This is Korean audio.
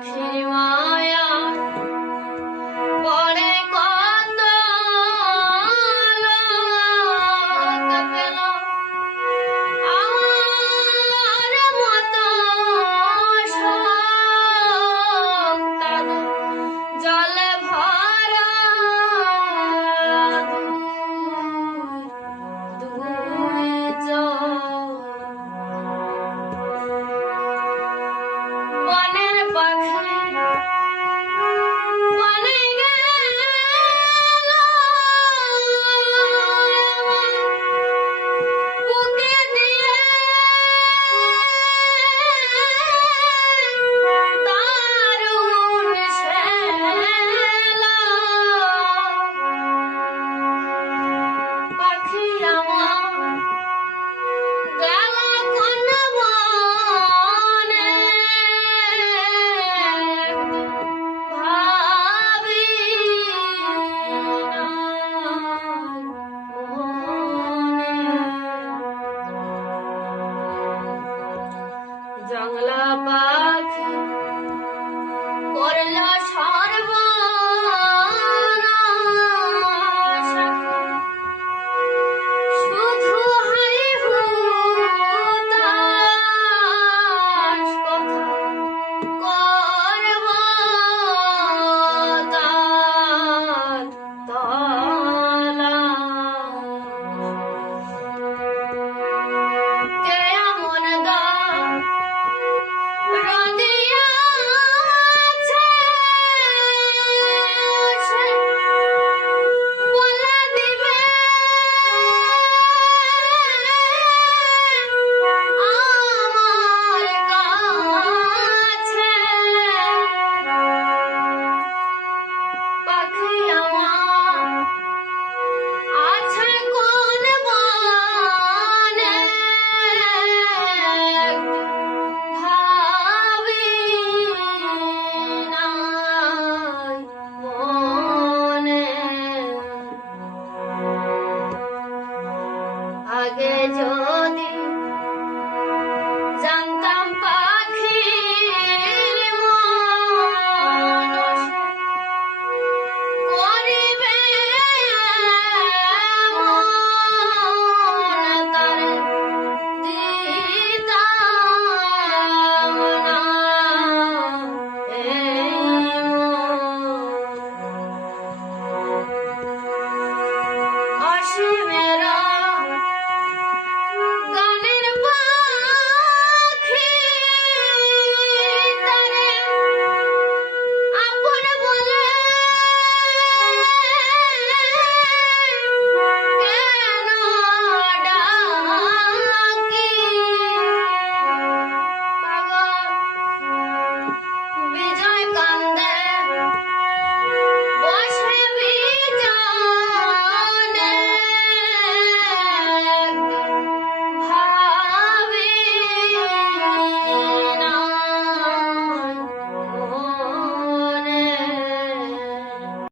그리워 光。मग जो